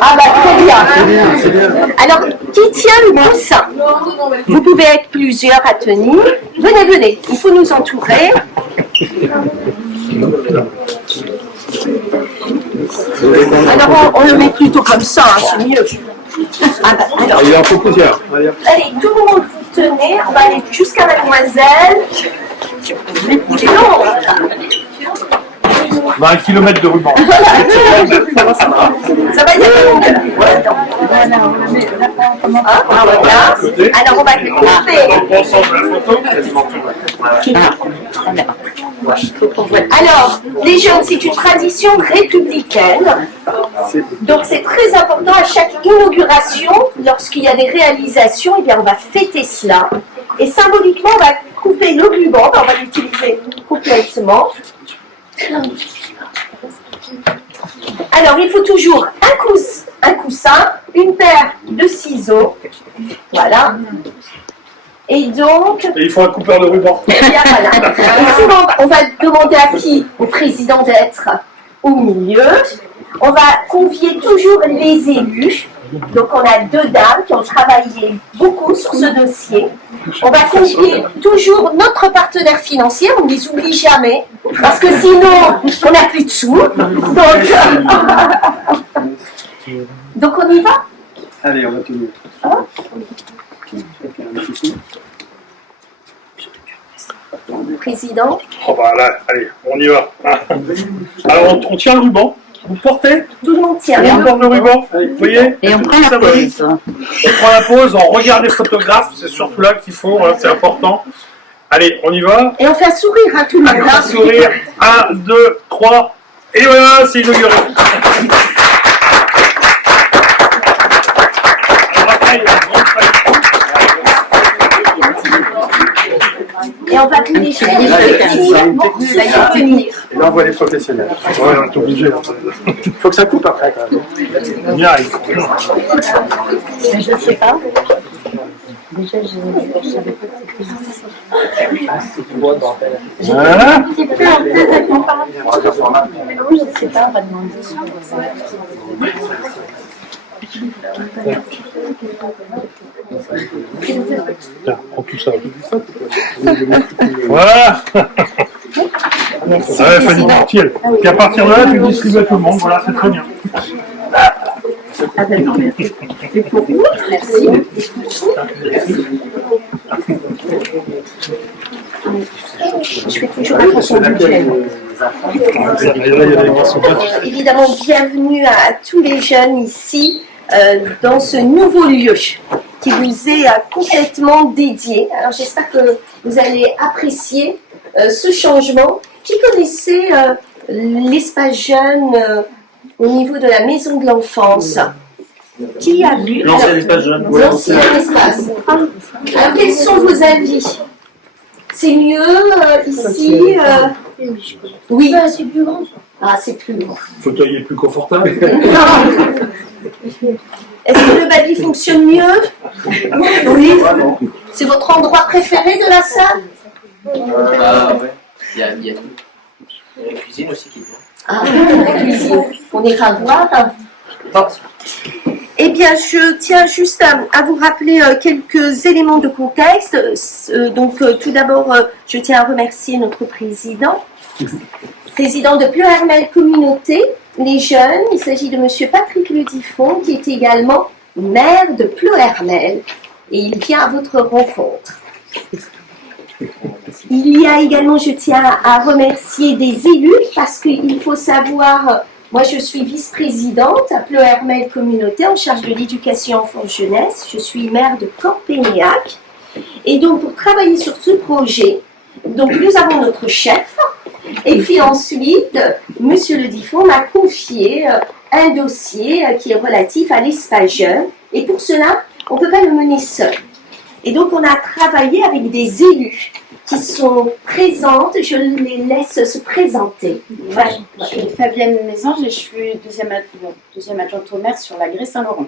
Ah bah très bien. Alors, qui tient le coussin? Vous pouvez être plusieurs à tenir. Venez, venez, il faut nous entourer. Alors on le met plutôt comme ça, hein, c'est mieux. Ah bah, alors, il en faut plusieurs. Allez, tout le monde vous tenez, on va aller jusqu'à mademoiselle. C'est long. 20 km de ruban. Voilà. Ça va, il y a pas voilà. Alors on va couper. Alors, les jeunes, c'est une tradition républicaine. Donc c'est très important à chaque inauguration, lorsqu'il y a des réalisations, eh bien on va fêter cela. Et symboliquement, on va couper le ruban, on va l'utiliser complètement. Alors, il faut toujours un coussin, une paire de ciseaux. Voilà. Et donc... Et il faut un coupeur de ruban. Eh bien, voilà. Et souvent, on va demander à qui? Au président d'être au milieu. On va convier toujours les élus. Donc, on a 2 dames qui ont travaillé beaucoup sur ce dossier. On va convier toujours notre partenaire financier, on ne les oublie jamais, parce que sinon, on n'a plus de sous. Donc on y va? Allez, on va tenir. Président. Oh bah là, allez, on y va. Alors on tient le ruban. Vous portez? Tout le monde tient. Et on porte le ruban, vous voyez? Et on prend la pause. On prend la pause, on regarde les photographes, c'est surtout là qu'il faut, hein, c'est important. Allez, on y va. Et on fait un sourire à tout le monde. Un sourire, 1, 2, 3, et voilà, c'est inauguré. Et on va tenir. Et là, on voit les professionnels. Ouais, on est obligé. Il faut que ça coupe après, quand même. On y arrive. Je ne sais pas. Déjà, je savais pas que c'était Voilà. j'ai plus en tête avec mon parent. Oui, je ne sais pas, on va demander. Tiens, prends tout ça. Voilà. Ça va faire du utile. Et à partir de là, tu distribues à tout le monde. Voilà, c'est très bien. Ah ben non, merci. C'est pour vous. Merci. Je fais toujours attention au budget. Évidemment, bienvenue à tous les jeunes ici dans ce nouveau lieu qui vous est complètement dédié. Alors j'espère que vous allez apprécier ce changement. Qui connaissait l'espace jeune au niveau de la maison de l'enfance? Qui a vu L'ancien espace jeune. L'ancien espace. Alors quels sont vos avis? C'est mieux ici Oui. C'est plus grand. Ah, c'est plus grand. Le fauteuil est plus confortable. Est-ce que le baby fonctionne mieux? Oui. C'est votre endroit préféré de la salle? Ouais. Il y a tout. Il y a la cuisine aussi qui est bien. Ah, la cuisine. On ira voir. Bon. Eh bien, je tiens juste à vous rappeler quelques éléments de contexte. Donc, tout d'abord, je tiens à remercier notre président de Pleuhermel Communauté, les jeunes. Il s'agit de M. Patrick Ledifond, qui est également maire de Pleuhermel. Et il vient à votre rencontre. Il y a également, je tiens à remercier des élus, parce qu'il faut savoir... Moi, je suis vice-présidente à Pleuhermel Communauté en charge de l'éducation enfant-jeunesse. Je suis maire de Campénéac. Et donc, pour travailler sur ce projet, donc nous avons notre chef. Et puis ensuite, Monsieur Ledifond m'a confié un dossier qui est relatif à l'espace jeune. Et pour cela, on ne peut pas le mener seul. Et donc, on a travaillé avec des élus qui sont présentes. Je les laisse se présenter. Ouais, je suis Fabienne Mésange et je suis deuxième adjointe au maire sur la Grée Saint-Laurent.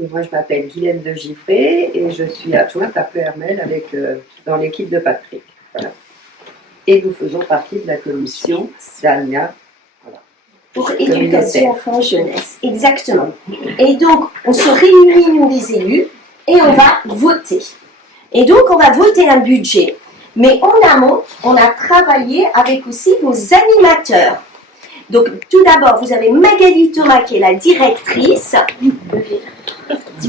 Et moi, je m'appelle Guylaine de Giffré et je suis adjointe à Pleuhermel dans l'équipe de Patrick. Voilà. Et nous faisons partie de la commission d'Alnia. Voilà. pour éducation, enfants, jeunesse. Exactement. Et donc, on se réunit, nous les élus, et on va voter. Et donc, on va voter un budget. Mais en amont, on a travaillé avec aussi vos animateurs. Donc, tout d'abord, vous avez Magali Thomas qui est la directrice. C'est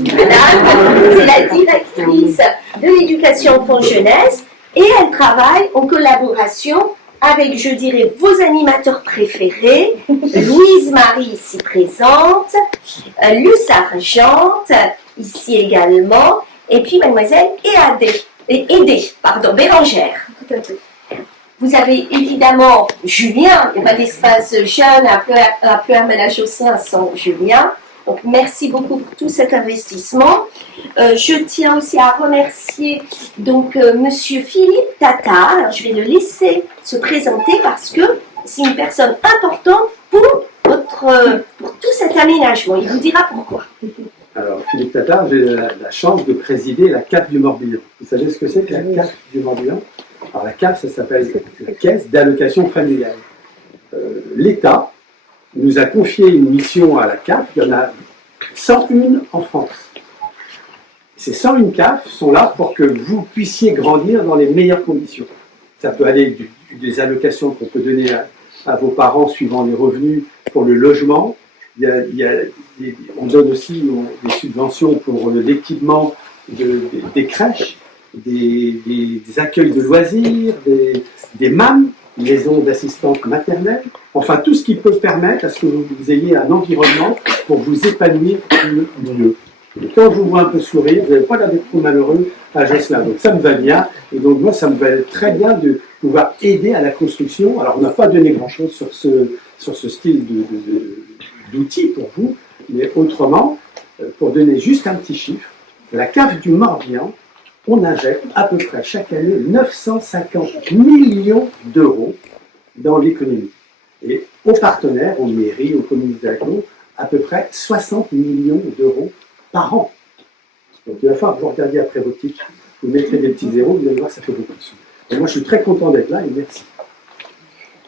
la directrice de l'éducation enfants-jeunesse. Et elle travaille en collaboration avec, je dirais, vos animateurs préférés, Louise-Marie ici présente, Luce Argente ici également, et puis mademoiselle Bérangère. Vous avez évidemment Julien, il n'y a pas d'espace jeune à Pleuhermel-la-Josselin sans Julien. Donc merci beaucoup pour tout cet investissement. Je tiens aussi à remercier donc Monsieur Philippe Tatar. Alors, je vais le laisser se présenter parce que c'est une personne importante pour tout cet aménagement. Il vous dira pourquoi. Alors, Philippe Tatar, j'ai la chance de présider la CAF du Morbihan. Vous savez ce que c'est que la CAF du Morbihan? Alors, la CAF, ça s'appelle la Caisse d'allocation familiale. L'État nous a confié une mission à la CAF. Il y en a 101 en France. Ces 101 CAF sont là pour que vous puissiez grandir dans les meilleures conditions. Ça peut aller des allocations qu'on peut donner à vos parents suivant les revenus pour le logement. On donne aussi des subventions pour l'équipement des crèches, des accueils de loisirs, des MAM, maisons d'assistantes maternelles, enfin tout ce qui peut permettre à ce que vous ayez un environnement pour vous épanouir mieux. Et quand je vous vois un peu sourire, vous n'avez pas l'air d'être trop malheureux à Josselin. Donc ça me va bien, et donc moi ça me va très bien de pouvoir aider à la construction. Alors on n'a pas donné grand-chose sur ce style d'outils pour vous, mais autrement, pour donner juste un petit chiffre, la CAF du Morbihan, on injecte à peu près chaque année 950 millions d'euros dans l'économie. Et aux partenaires, aux mairies, aux communes d'agro, à peu près 60 millions d'euros par an. Donc il va falloir que vous regardiez après vos titres, vous mettrez des petits zéros, vous allez voir, ça fait beaucoup de sous. Et moi je suis très content d'être là et merci.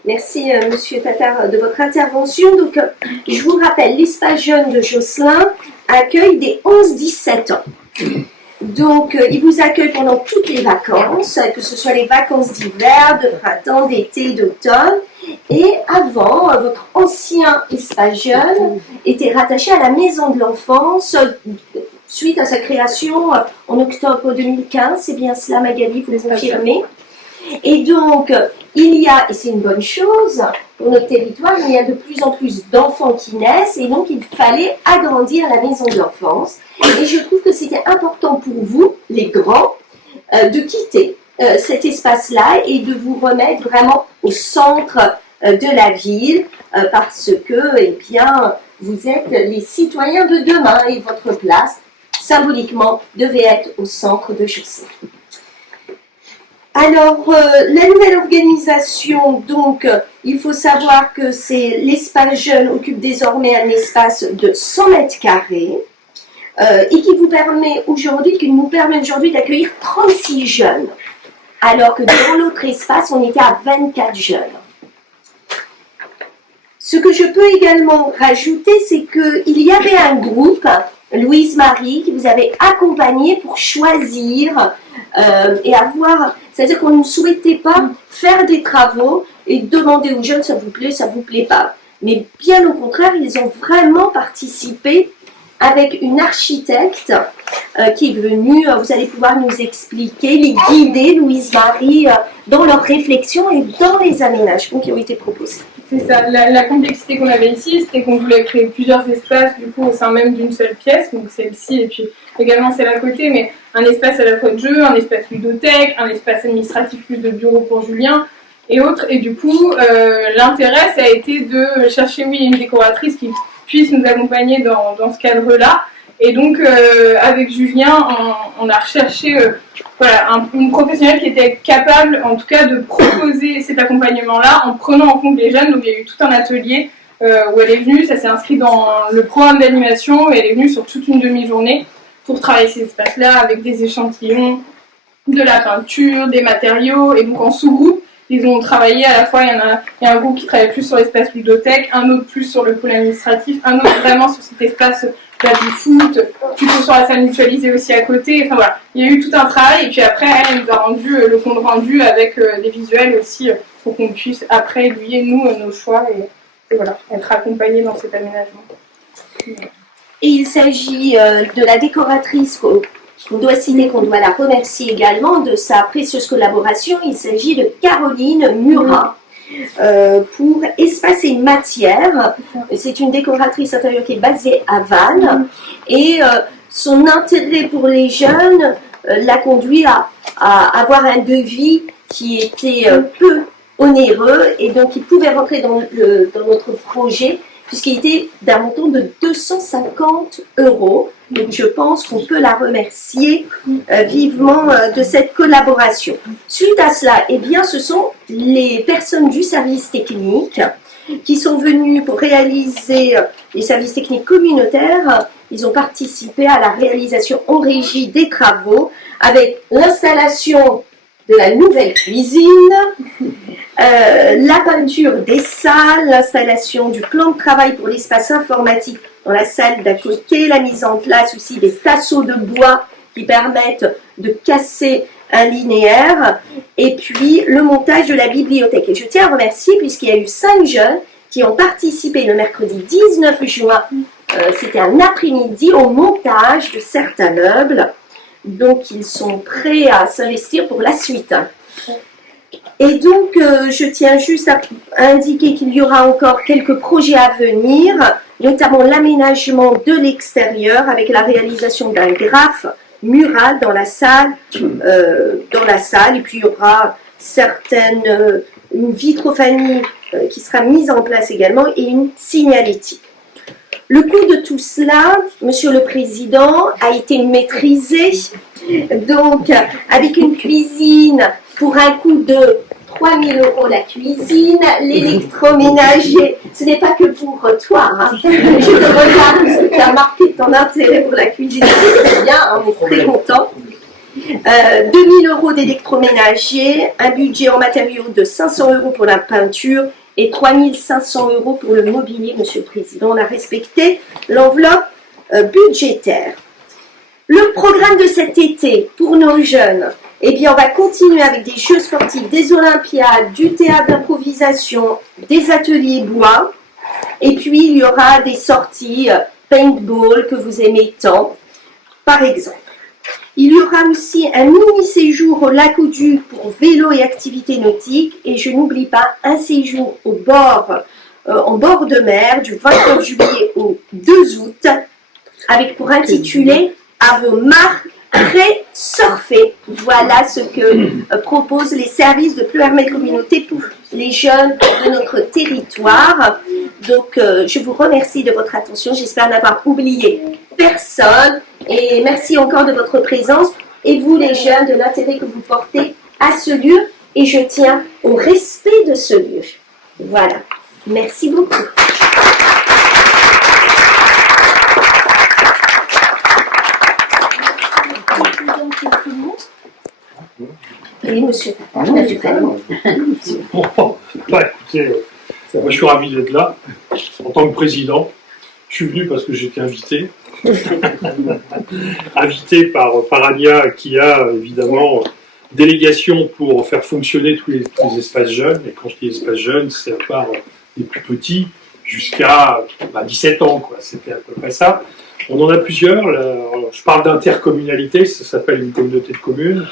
Merci Monsieur Tatar de votre intervention. Donc je vous rappelle, l'espace jeune de Josselin accueille des 11-17 ans. Donc, il vous accueille pendant toutes les vacances, que ce soit les vacances d'hiver, de printemps, d'été, d'automne. Et avant, votre ancien espace jeune était rattaché à la maison de l'enfance suite à sa création en octobre 2015. C'est bien cela, Magali, vous les confirmez. Et donc, il y a, et c'est une bonne chose pour notre territoire, il y a de plus en plus d'enfants qui naissent et donc il fallait agrandir la maison de l'enfance. Et je trouve que c'était important pour vous, les grands, de quitter cet espace-là et de vous remettre vraiment au centre de la ville parce que, eh bien, vous êtes les citoyens de demain et votre place, symboliquement, devait être au centre de Josselin. Alors, la nouvelle organisation, donc, il faut savoir que l'espace jeune occupe désormais un espace de 100 mètres carrés et qui nous permet aujourd'hui d'accueillir 36 jeunes, alors que dans l'autre espace, on était à 24 jeunes. Ce que je peux également rajouter, c'est qu'il y avait un groupe, Louise-Marie, qui vous avait accompagné pour choisir et avoir... C'est-à-dire qu'on ne souhaitait pas faire des travaux et demander aux jeunes ça vous plaît pas. Mais bien au contraire, ils ont vraiment participé avec une architecte qui est venue, vous allez pouvoir nous expliquer, les guider, Louise-Marie, dans leurs réflexions et dans les aménagements qui ont été proposés. C'est ça, la complexité qu'on avait ici, c'était qu'on voulait créer plusieurs espaces du coup au sein même d'une seule pièce, donc celle-ci et puis également celle à côté, mais un espace à la fois de jeu, un espace ludothèque, un espace administratif plus de bureau pour Julien et autres. Et du coup, l'intérêt, ça a été de chercher, oui, une décoratrice qui puisse nous accompagner dans ce cadre-là. Et donc, avec Julien, on a recherché une professionnelle qui était capable, en tout cas, de proposer cet accompagnement-là en prenant en compte les jeunes. Donc, il y a eu tout un atelier où elle est venue, ça s'est inscrit dans le programme d'animation et elle est venue sur toute une demi-journée pour travailler ces espaces-là avec des échantillons, de la peinture, des matériaux, et donc en sous-groupe. ils ont travaillé à la fois, il y a un groupe qui travaille plus sur l'espace ludothèque, un autre plus sur le pôle administratif, un autre vraiment sur cet espace du foot, plutôt sur la salle mutualisée aussi à côté. Enfin voilà, il y a eu tout un travail et puis après elle nous a rendu le compte rendu avec des visuels aussi pour qu'on puisse après aiguiller nous nos choix et voilà, être accompagnés dans cet aménagement. Et il s'agit de la décoratrice qu'on doit citer, qu'on doit la remercier également de sa précieuse collaboration. Il s'agit de Caroline Murat pour Espace et Matière. C'est une décoratrice intérieure qui est basée à Vannes et son intérêt pour les jeunes l'a conduit à avoir un devis qui était peu onéreux et donc il pouvait rentrer dans notre projet puisqu'il était d'un montant de 250 €. Donc je pense qu'on peut la remercier vivement de cette collaboration. Suite à cela, eh bien, ce sont les personnes du service technique qui sont venues pour réaliser les services techniques communautaires. Ils ont participé à la réalisation en régie des travaux avec l'installation de la nouvelle cuisine, la peinture des salles, l'installation du plan de travail pour l'espace informatique dans la salle d'à côté, la mise en place aussi des tasseaux de bois qui permettent de casser un linéaire, et puis le montage de la bibliothèque. Et je tiens à remercier puisqu'il y a eu 5 jeunes qui ont participé le mercredi 19 juin, c'était un après-midi, au montage de certains meubles. Donc, ils sont prêts à s'investir pour la suite. Et donc, je tiens juste à indiquer qu'il y aura encore quelques projets à venir, notamment l'aménagement de l'extérieur avec la réalisation d'un graphe mural dans la salle. Et puis, il y aura une vitrophanie qui sera mise en place également et une signalétique. Le coût de tout cela, Monsieur le Président, a été maîtrisé. Donc, avec une cuisine pour un coût de 3 000 € la cuisine, l'électroménager, ce n'est pas que pour toi. Hein. Je te regarde parce que tu as marqué ton intérêt pour la cuisine. C'est très bien, on est très contents. 2 000 € d'électroménager, un budget en matériaux de 500 € pour la peinture, et 3 500 € pour le mobilier, Monsieur le Président. On a respecté l'enveloppe budgétaire. Le programme de cet été pour nos jeunes, eh bien, on va continuer avec des jeux sportifs, des olympiades, du théâtre d'improvisation, des ateliers bois, et puis il y aura des sorties paintball que vous aimez tant, par exemple. Il y aura aussi un mini-séjour au Lac-au-Duc pour vélo et activités nautiques. Et je n'oublie pas un séjour en bord de mer du 29 juillet au 2 août avec pour intitulé « À vos marques, prêt, surfer ». Voilà ce que proposent les services de Pleuhermel Communauté pour les jeunes de notre territoire. Donc, je vous remercie de votre attention. J'espère n'avoir oublié personne. Et merci encore de votre présence. Et vous, les jeunes, de l'intérêt que vous portez à ce lieu. Et je tiens au respect de ce lieu. Voilà. Merci beaucoup. Oui, monsieur. Naturellement. Bon, écoutez, moi je suis ravi d'être là. En tant que président, je suis venu parce que j'étais invité. Invité par Ania qui a évidemment délégation pour faire fonctionner tous les espaces jeunes. Et quand je dis espaces jeunes, c'est à part les plus petits jusqu'à 17 ans, quoi. C'était à peu près ça. On en a plusieurs. Je parle d'intercommunalité, ça s'appelle une communauté de communes.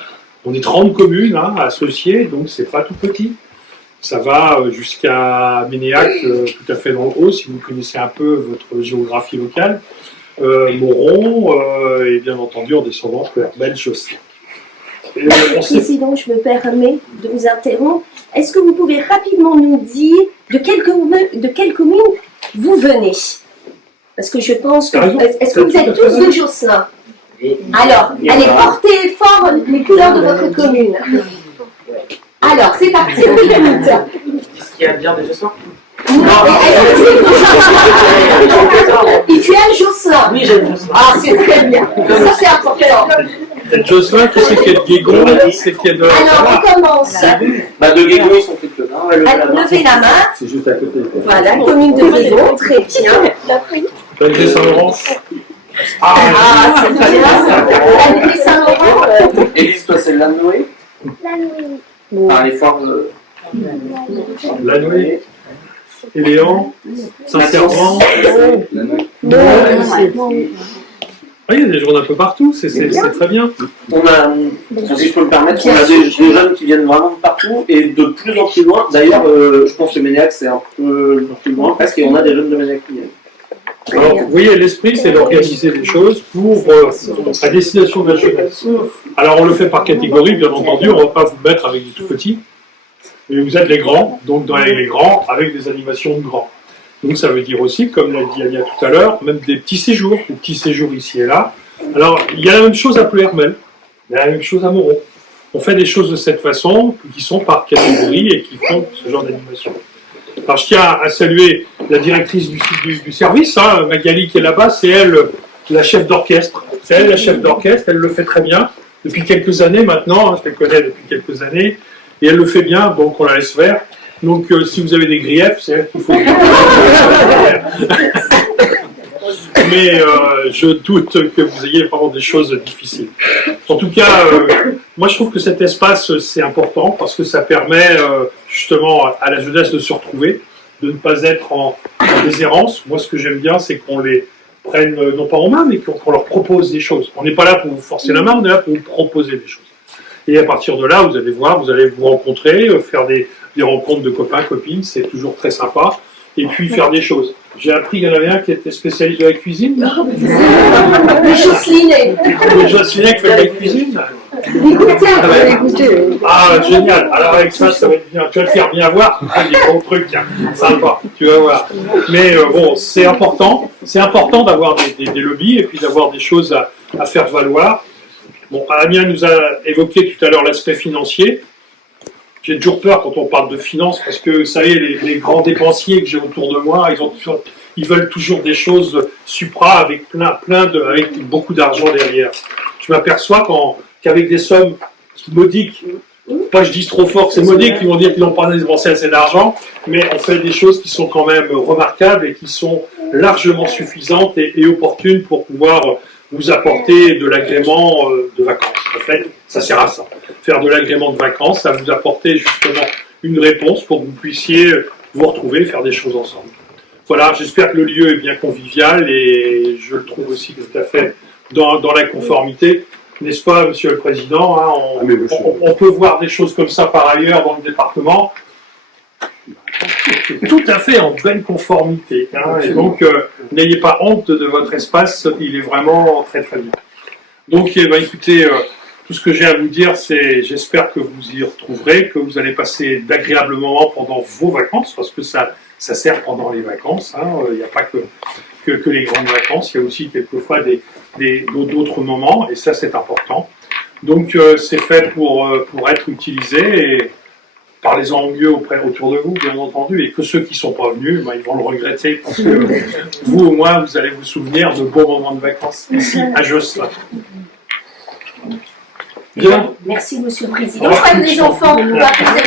On est 30 communes associées, donc c'est pas tout petit. Ça va jusqu'à Ménéac, tout à fait dans le Haut, si vous connaissez un peu votre géographie locale. Moron, et bien entendu en descendant Pleuhermel Josselin. Président, je me permets de vous interrompre. Est-ce que vous pouvez rapidement nous dire de quelle commune vous venez? Parce que je pense que... Est-ce que vous êtes tous de Josselin? Alors, allez, portez fort les couleurs de votre commune. Alors, c'est parti, on écoute. Est-ce qu'il y a bien des Josselin? Et tu aimes Josselin? Oui, j'aime Josselin. Ah, c'est très bien. Ça, c'est important. Et Jocelyn, qui c'est qu'il y a de Guégon, qui c'est qu'il y a de... Alors, on commence. Bah, de Guégon, ils sont quelques-uns. À lever la main. C'est juste à côté. Voilà, commune de Guégon, très bien. L'Anglais Saint-Laurent. Ah, c'est bien. L'Anglais Saint-Laurent. Élise, toi, c'est Lannoy. Par les foires de... Lannoy, Éléan, Saint-Servant. Ah, il y a des gens d'un peu partout, c'est très bien. On a, si je peux me permettre, on a des jeunes qui viennent vraiment de partout et de plus en plus loin. D'ailleurs, je pense que Ménéac, c'est un peu plus loin presque, et on a des jeunes de Ménéac qui viennent. Alors, vous voyez, l'esprit, c'est d'organiser les choses pour à destination de la jeunesse. Alors, on le fait par catégorie, bien entendu, on ne va pas vous mettre avec des tout petits. Mais vous êtes les grands, donc dans les grands, avec des animations de grands. Donc ça veut dire aussi, comme l'a dit Ania tout à l'heure, même des petits séjours, des petits séjours ici et là. Alors, il y a la même chose à Pleuhermel, il y a la même chose à Moreau. On fait des choses de cette façon, qui sont par catégorie et qui font ce genre d'animation. Alors, je tiens à saluer la directrice du service, hein, Magali qui est là-bas, c'est elle la chef d'orchestre. C'est elle la chef d'orchestre, elle le fait très bien, depuis quelques années maintenant, je la connais depuis quelques années, et elle le fait bien, donc on la laisse faire. Donc si vous avez des griefs, c'est elle qu'il faut... Mais je doute que vous ayez vraiment des choses difficiles. En tout cas, moi je trouve que cet espace c'est important parce que ça permet justement à la jeunesse de se retrouver, de ne pas être en déshérence. Moi ce que j'aime bien c'est qu'on les prenne non pas en main mais qu'on leur propose des choses. On n'est pas là pour vous forcer la main, on est là pour vous proposer des choses. Et à partir de là, vous allez voir, vous allez vous rencontrer, faire des rencontres de copains, copines, c'est toujours très sympa. Et puis faire des choses. J'ai appris qu'il y en avait un qui était spécialiste de la cuisine. Le Jocelyne. Le Jocelyne qui fait de la cuisine. Ah, génial. Alors avec ça, ça va être bien. Tu vas te faire bien voir. Ah, des bons trucs, hein. Sympa. Tu vas voir. Mais bon, c'est important. C'est important d'avoir des lobbies et puis d'avoir des choses à faire valoir. Bon, Amiens nous a évoqué tout à l'heure l'aspect financier. J'ai toujours peur quand on parle de finances, parce que, vous savez, les grands dépensiers que j'ai autour de moi, ils veulent toujours des choses supra avec avec beaucoup d'argent derrière. Je m'aperçois qu'avec des sommes modiques, pas je dis trop fort, c'est modique, ils vont dire qu'ils n'ont pas dépensé assez d'argent, mais on fait des choses qui sont quand même remarquables et qui sont largement suffisantes et opportunes pour pouvoir vous apporter de l'agrément de vacances. En fait, ça sert à ça. Faire de l'agrément de vacances, ça vous apporter justement une réponse pour que vous puissiez vous retrouver et faire des choses ensemble. Voilà, j'espère que le lieu est bien convivial et je le trouve aussi tout à fait dans la conformité. N'est-ce pas, Monsieur le Président, hein, on peut voir des choses comme ça par ailleurs dans le département. Tout à fait en pleine conformité. Hein, et donc, n'ayez pas honte de votre espace, il est vraiment très très bien. Donc, écoutez, tout ce que j'ai à vous dire, c'est j'espère que vous y retrouverez, que vous allez passer d'agréables moments pendant vos vacances, parce que ça sert pendant les vacances. Hein, il n'y a pas que les grandes vacances, il y a aussi quelquefois d'autres moments, et ça c'est important. Donc, c'est fait pour être utilisé, et parlez-en au mieux autour de vous, bien entendu, et que ceux qui ne sont pas venus, ils vont le regretter, parce que vous, au moins, vous allez vous souvenir de beaux moments de vacances ici, à Josselin. Bien. Merci, Monsieur le Président. Les enfants, on va poser